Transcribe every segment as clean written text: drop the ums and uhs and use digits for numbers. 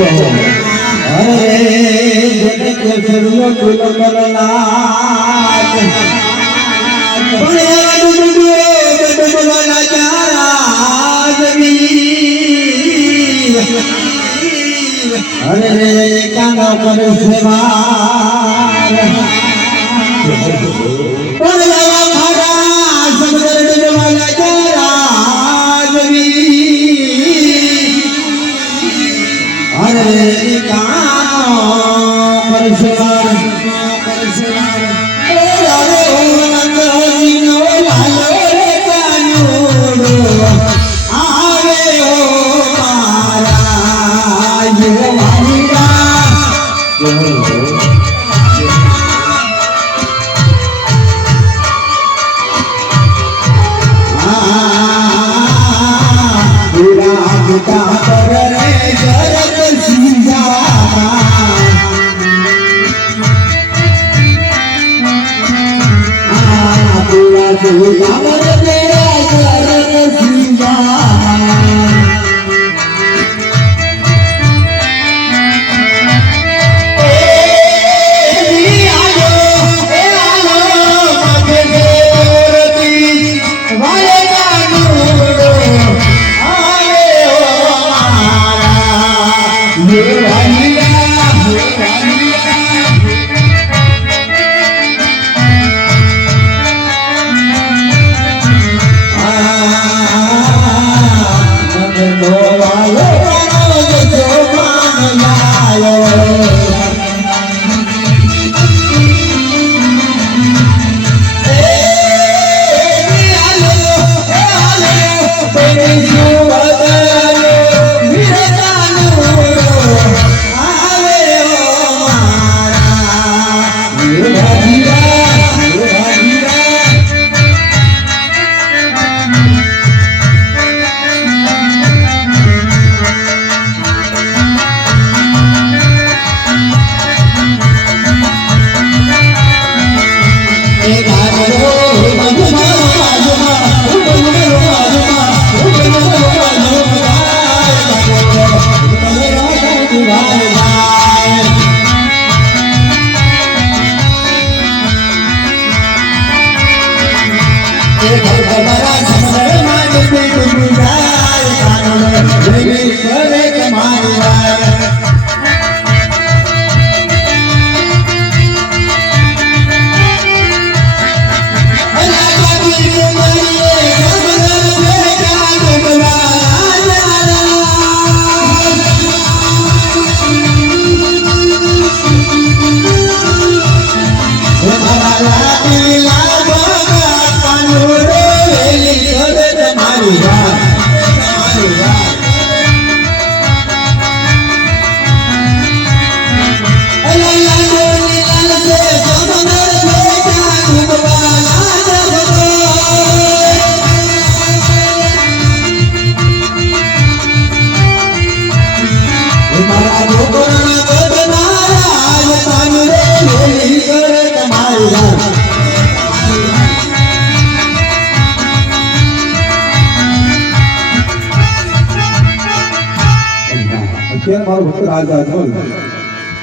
अरे जने के सरलो कुल कलनाथ बड़े डुडुला चारा जमी अरे कांगा पर सेवार बड़े खड़ा समुद्र डुडुला चारा जमी अरे कानो परशुराम अरे ओ नंदीनो लालो रे कानूडो आवे ओ मारा ये वालीरा पूरा पिता पर रे जरत सीधा पूरा पिता पर रे जरत सीधा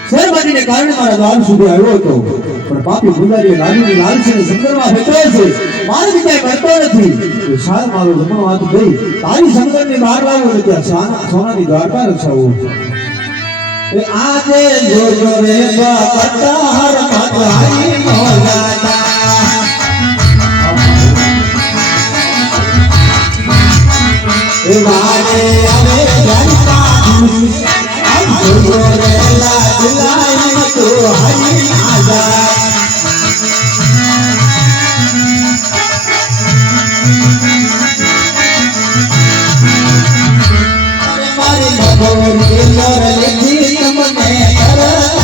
શેરબાજીને કારણે મારા દ્વાર સુધી આવ્યો હતો પણ પાપી ગુંડારીએ લાલીની લાલચીને સમંદરમાં ફેંકવાય છે મારે વિચાર કરતો નથી શાયદ મારો જમણો હાથ ગઈ તારી સમંદરની બહાર લાવો ને ત્યાં સોનાની દ્વારકા રચાવું આજે જોજો રે પતાર પતારી મોજાતા એ મારે આવે જાનતા જોજો રે લાઈ તો હરી આજા અરે મારી ભગવાન કે લર લીધી તમને કરતા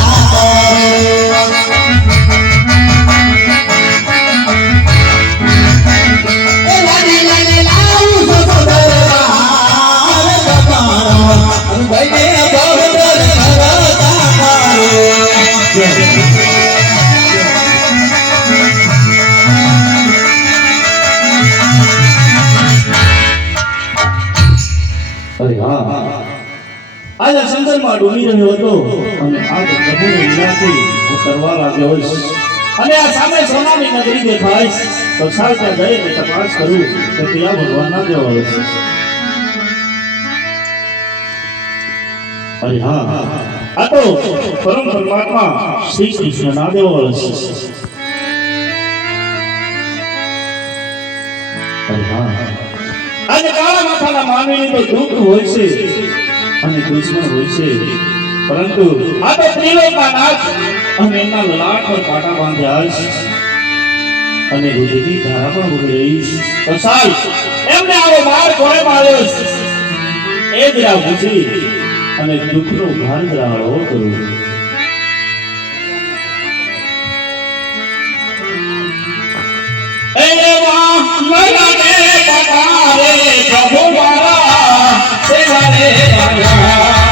આજે સંકટમાં ડૂબી રહ્યો હતો અને આ પ્રભુની લીલાથી હું તરવા લાગ્યો હોઈશ અને આ સામે સોનાની નગરી દેખાય તો સાલ ત્યાં જઈને તપાસ કરું કે ત્યાં ભગવાનના દેવા હોય અરે હા આ તો પરમ પરમાત્મા શ્રી કૃષ્ણના દેવા હોય અરે હા આજે કાળા માથાના માનવીની તો દુઃખ હોય છે અને દુશ્મન હોય છે પરંતુ આ તો ત્રિલોકના નાથ અને એમના લલાટ પર કાંટા બાંધ્યા છે અને રુધિરની ધારા પણ વહી રહી છે તો સાલ એમને આવો માર કોણે માર્યો એ જરા પૂછી અને દુઃખનો ભાર જરા હળવો કરું એ વાહ લગાને પકારે પ્રભુ મારા સેવારે મારા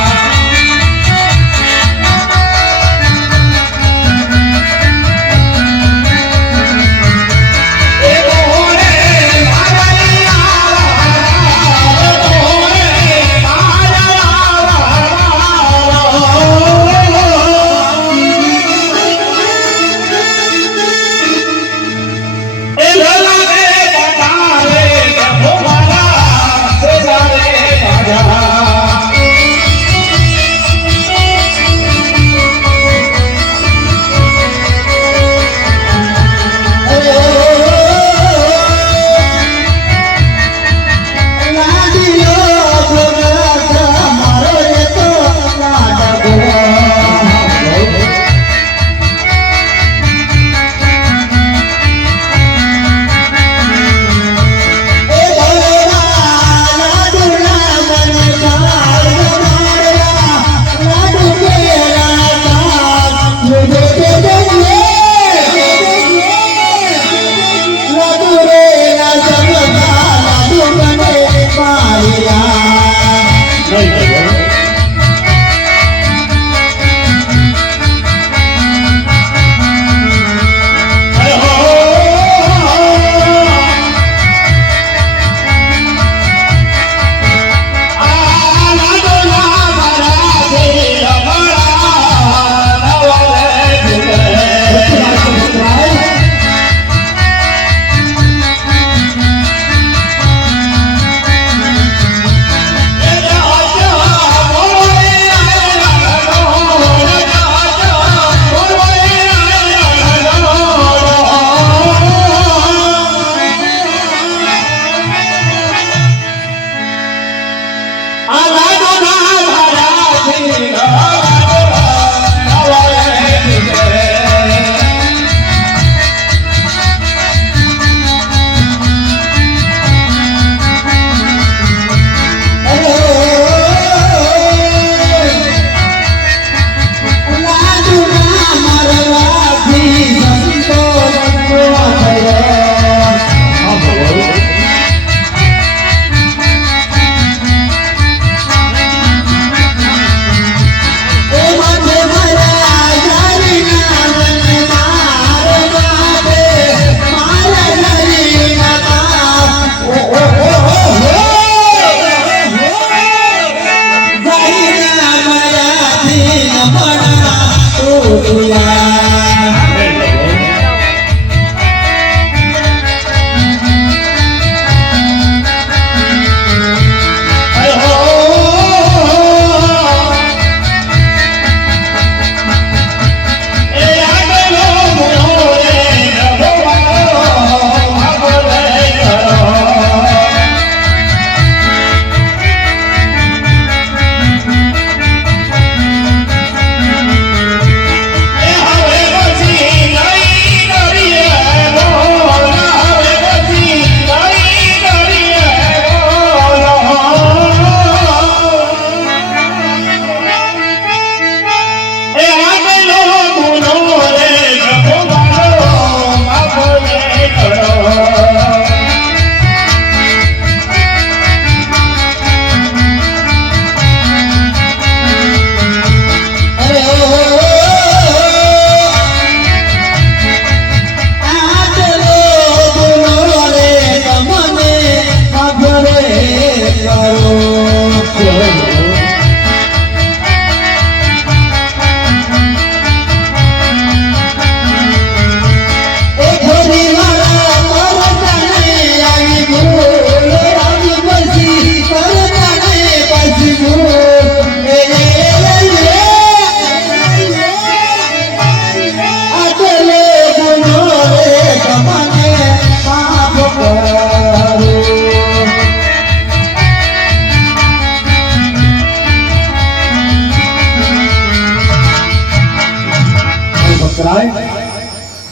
ભક્તરાય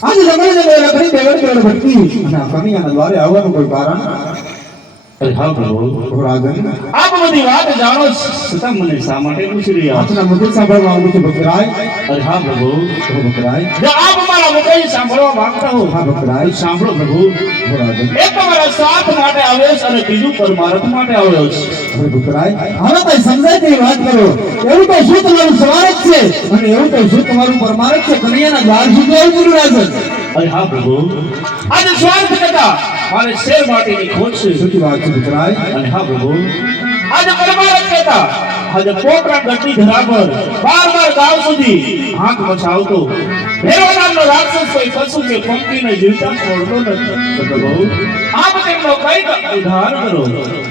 આજે જમણે જમણે ઘણી દેવળ ભટકી અને આ કન્યાના દ્વારે આવવાનું કોઈ કારણ અરે હા પ્રભુ રાજન આપ બધી વાત જાણો છતાં મને શા માટે પૂછી રહ્યા છો? આપના મુખે સાંભળવા માંગુ છું ભક્તરાય અરે હા પ્રભુ ભક્તરાય જો આપ મારા મુખે સાંભળવા માંગતા હો હા ભક્તરાય સાંભળો પ્રભુ રાજન એક તમારા સાથ માટે આવ્યો છે અને બીજું પરમાર્થ માટે આવ્યો છે. હવે ભક્તરાય હવે કઈ સમજાય તેવી વાત કરો. એવું તો શું તમારું સ્વાર્થ છે અને એવું તો શું તમારું પરમાર્થ છે? કન્યાના દ્વાર સુધી આવું પૂરું રાજન. અરે હા પ્રભુ આજે સ્વાર્થ કરતા મારે શેર માટેની ખોટ છે. સચી વાત છે ભક્તરાય. અને હા પ્રભુ આજે પરમાર્થ કહેતા આજે પોકરા ગઢની ધરા પર બાર ગાંવ સુધી હાથ મચાવતો ભેરવા નામનો રાક્ષસ કોઈ પશુ કે પંખીને જીવતા છોડતો નથી. તો પ્રભુ આપ તેમનો કંઈક ઉદ્ધાર કરો.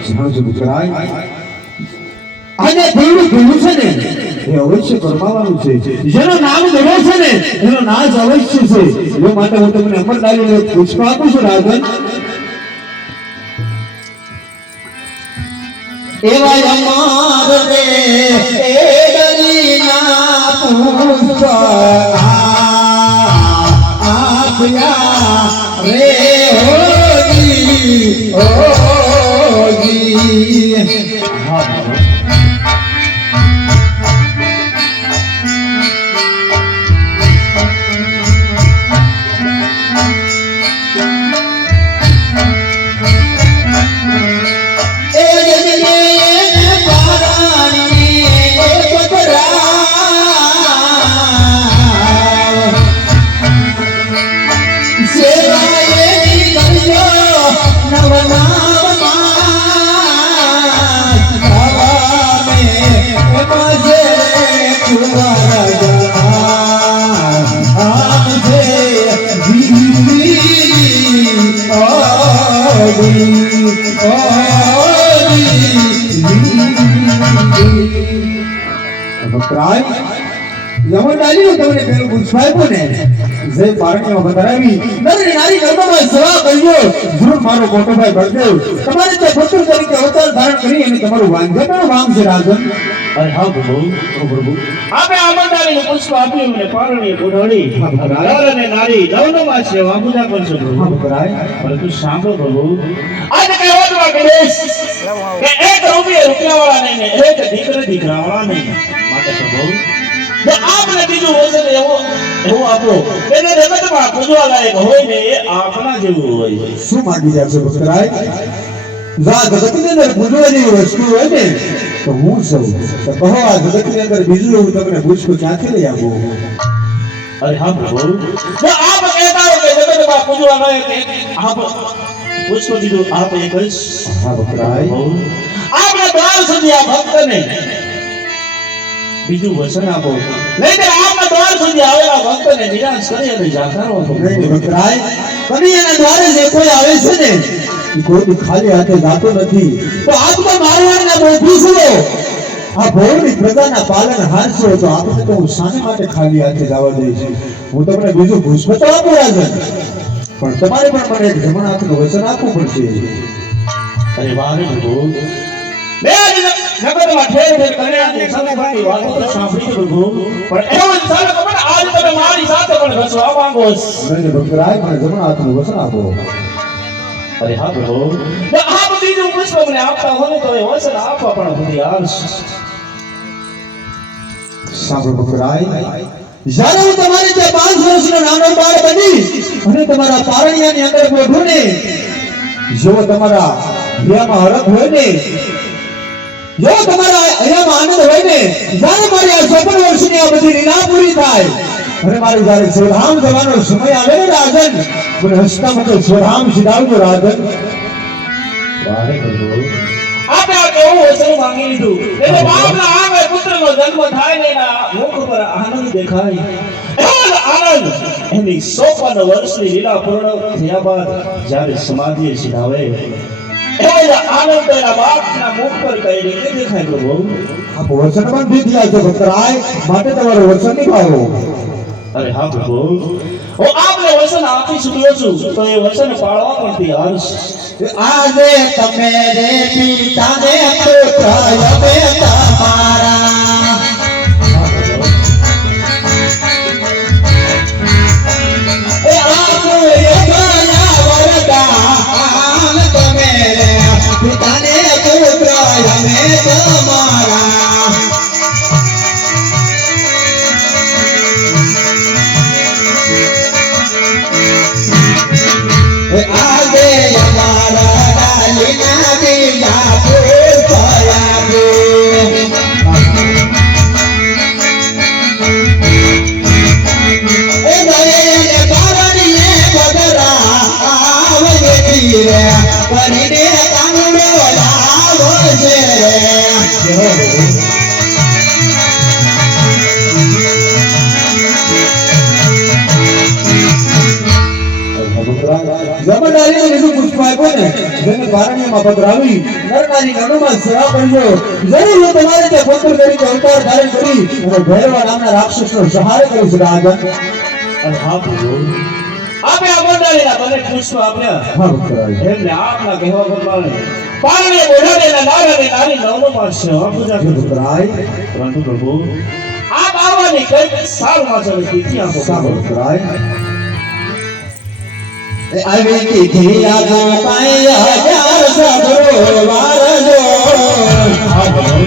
જાણો છો ભક્તરાય આજે દેવનું કહેવું છે ને એ અવશ્ય કરવાનું છે. જેનું નામ ધરો છે ને એનો નાશ અવશ્ય છે. એ માટે હું તમને અમરદારીને પુષ્પ આપું છું રાજન. એવા અમાર રે એ ગલીના પુષ્પ આપ્યા રે હોજી હોજી. જમણદારીનું તમને પેલું પૂછવાયું ને જે પારણીમાં બતાવી નરની નારી ગર્ભમાં સેવા કર્યો જરૂર મારો મોટો ભાઈ બળદેવ તમારે તે પુત્ર તરીકે અવતાર ધારણ કરી અને તમારું વાંઝાનું વાંગ છે રાજન. અરે હા પ્રભુ પ્રભુ આપણે આમંત્રણને પુષ્પ આપ્યું અને પારણીએ બોઢાડી નર અને નારી દવનોમાં સેવા પૂજા કરશો પ્રભુ. પરંતુ સાંભળો પ્રભુ આજે કહેવામાં ગણેશ કે એક રૂપિયાવાળા નહીં ને એક દીકરાવાળા નહીં. માટે પ્રભુ જો આપને બીજું વચન એવું આપો એને જગતમાં પૂજવા લાયક હોય ને એ આપના જેવું હોય. શું માંગી રહ્યા છો ભક્તરાય? જા જગતની અંદર પૂજવા જેવી વસ્તુ હોય ને તો હું સૌ તો કહો આ જગતની અંદર બીજું હું તમને પુષ્પ ક્યાંથી લઈ આવું? અરે હા પ્રભુ જો આપ કહેતા હો કે જગતમાં પૂજવા લાયક આપ પુષ્પ બીજું આપ એ કહીશ. હા ભક્તરાય આપના દ્વાર સુધી આ ભક્તને બીજું વચન આપો નહીંતર આપના દ્વાર સુધી આવેલા ભક્તને નિરાશ કરી અને જાકારો આપો. નહીં ભક્તરાય કન્યાના દ્વારે જે કોઈ આવે છે ને એ કોઈ ખાલી હાથે જાતો નથી. તો આપ તો મારવાડના મોભી છો, આ ભોળની પ્રજાના પાલન હારશો તો આપણે તો હું શાને માટે ખાલી હાથે જવા દઈશ? હું તમને બીજું પુષ્પ તો આપું રાજન, પણ તમારે પણ મને એક જમણ હાથનું વચન આપવું પડશે. અરે વાહ રે પ્રભુ જગતમાં ઠેર ઠેર કન્યાની સંગની વાતો તો સાંભળી પ્રભુ પણ એવું ચાલે કે મને આજ તમે મારી સાથે પણ રસવા માંગો છો. નહીં ભક્તરાય મને જમણ હાથનું વચન આપો. અરે હા પ્રભુ જો આપ બીજું પુષ્પ મને આપતા હો ને તો એ વચન આપવા પણ હું તૈયાર છું. સાંભળો ભક્તરાય જ્યારે હું તમારી ત્યાં 5 વર્ષનો નાનો બાળ બની અને તમારા પારણિયાની અંદર બોઢું ને જો તમારા હૈયામાં હરખ હોય ને જો તમારા હૈયામાં આનંદ હોય ને જ્યારે મારી આ 56 વર્ષની આ બધી લીલા પૂરી થાય અને મારે જ્યારે સ્વધામ જવાનો સમય આવે ને રાજન મને હસતા મને સ્વધામ સીધાવજો રાજન. વારે પ્રભુ આપણે આ કેવું વચન માંગી લીધું એટલે બાપના આંગણે પુત્રનો જન્મ થાય ને એના મુખ પર આનંદ દેખાય. એવો આનંદ એની 56 વર્ષની લીલા પૂર્ણ થયા બાદ જ્યારે સમાધિએ સીધાવે એવો આનંદ એના બાપના મુખ પર કઈ રીતે દેખાય પ્રભુ? આપ વચન પણ દીધા છે ભક્તરાય માટે તમારું વચન નિભાવો. અરે હા પ્રભુ હું આપને વચન આપી ચૂક્યો છું તો એ વચન પાળવા પણ તૈયાર છું. આજે તમે રે પિતાને પુત્ર અમે તમારા સૈનિક વારણ્યમાં પધરાવી નરનારી નણુમાં સેવા કરજો. જરૂર તમારે તે પુત્ર તરીકે અવતાર ધારણ કરી અને ભૈરવા નામના રાક્ષસનો સંહાર કરીશ રાજન. અને હા પ્રભુ આપે આ મંડાળીના મને પુષ્પ આપ્યા હા પુત્રાય. એમને આપના કહેવા પ્રમાણે પારણે બોલાવેલા નારાને નારી નવમાં સેવા પૂજા કરજો પુત્રાય પરંતુ પ્રભુ આપ આવવાની કઈ સાલમાં છે તિથિ આપો સાબો પુત્રાય. આવી તિથિ આગા પાયા ચાર સગરો વારજો હા પ્રભુ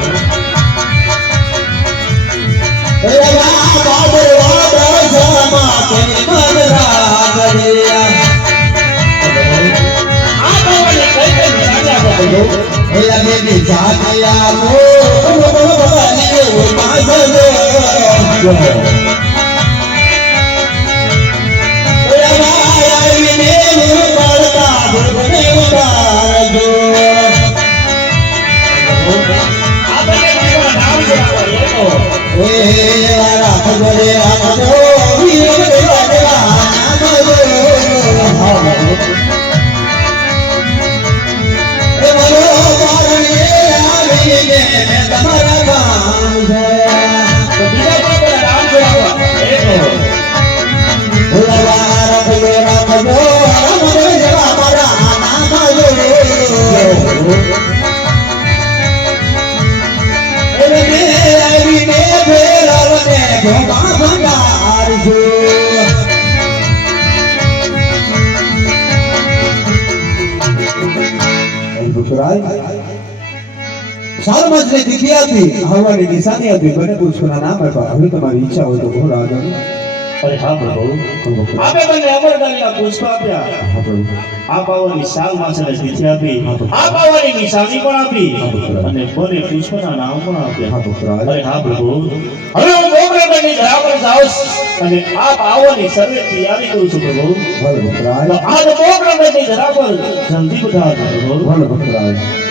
એવા બાબર વાદ સમા કે મન રાગરિયા આપ આવવાની કઈ સારી આપો પ્રભુ એલા બેબી જાતિયા કો બને ઓ પાસજો સાલમાં જે તિથિ હતી આવવાની નિશાની હતી બને પુષ્પના નામ આપ્યા. હવે તમારી ઈચ્છા હોય તો બોલો આગળ. અરે હા પ્રભુ આપે બંને અમરદાનીના પુષ્પ આપ્યા હા પ્રભુ. આ પાવાની સાલમાં છે તિથિ આપી આ પાવાની નિશાની પણ આપી અને બંને પુષ્પના નામ પણ આપ્યા હા પુત્રાય. અરે હા પ્રભુ હવે હું ગોબ્રગણની ધરા પર જાઉં અને આપ આવવાની સર્વે તૈયારી કરું છું પ્રભુ. ભલે પુત્રાય. તો આ ગોબ્રગણની ધરા પર જલ્દી પધારો પ્રભુ. ભલે પુત્રાય.